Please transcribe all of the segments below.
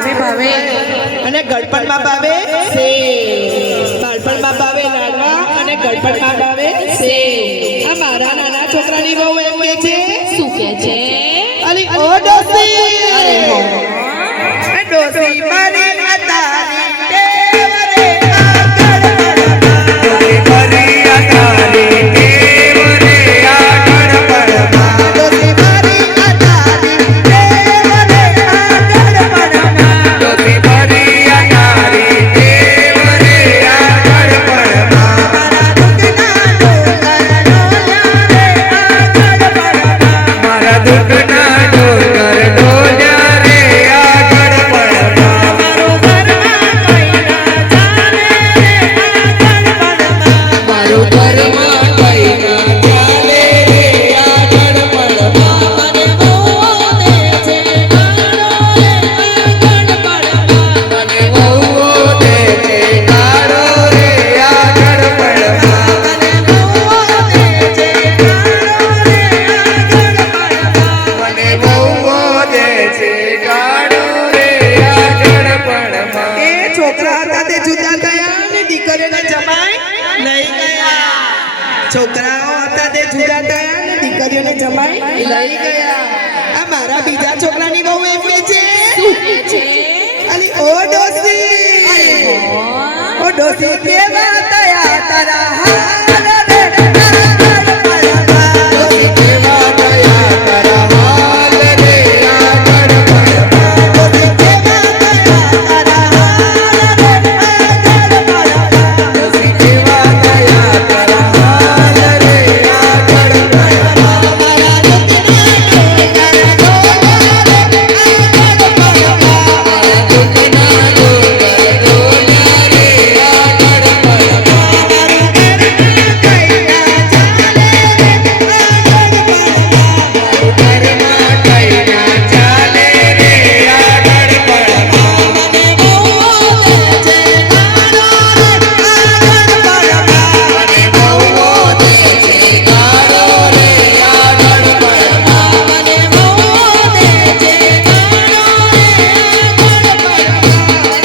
ભાવે ભાવે અને ગળપણમાં ભાવે સેવ, બાળપણમાં ભાવે લાડવા અને ગળપણમાં ભાવે સેવ. આ મારા નાના છોકરાની બહુ એમ કે છે. શું કે છે? અલી ઓ ડોસી, ડોસી મારી માતાની ટેવ રે આગળ છોકરાઓ હતા તે જુદા થયા ને દીકરીઓને જમાઈ લઈ ગયા. આ મારા બીજા છોકરાની બહુ એમ કે છે. શું કે છે? અલી ઓ ડોસી, ઓ ડોસી કેવા તયા તારા હાલ રે ડોસી કેવા તયા તારા હાલ રે આગળ પડવા. ડોસી કેવા તયા તારા હાલ રે આગળ પડવા. ડોસી કેવા તયા તારા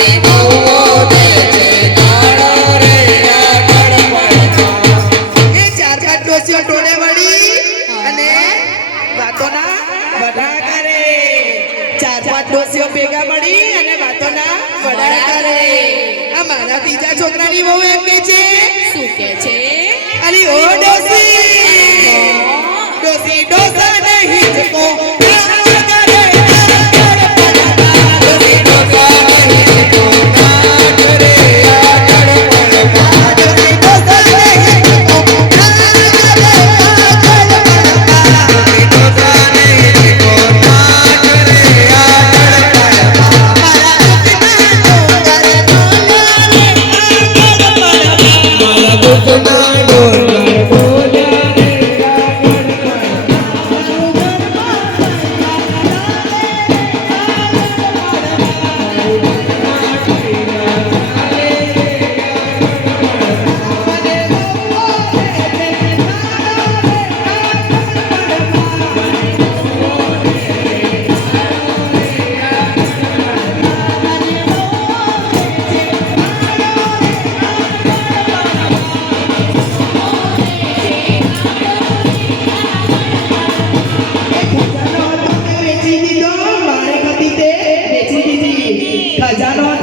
બીજા છોકરાની બહુ એમ કે છે. શું કે છે? અલી ઓ ડોસી, ડોસી ડોસા નહીં જકો ખજાનો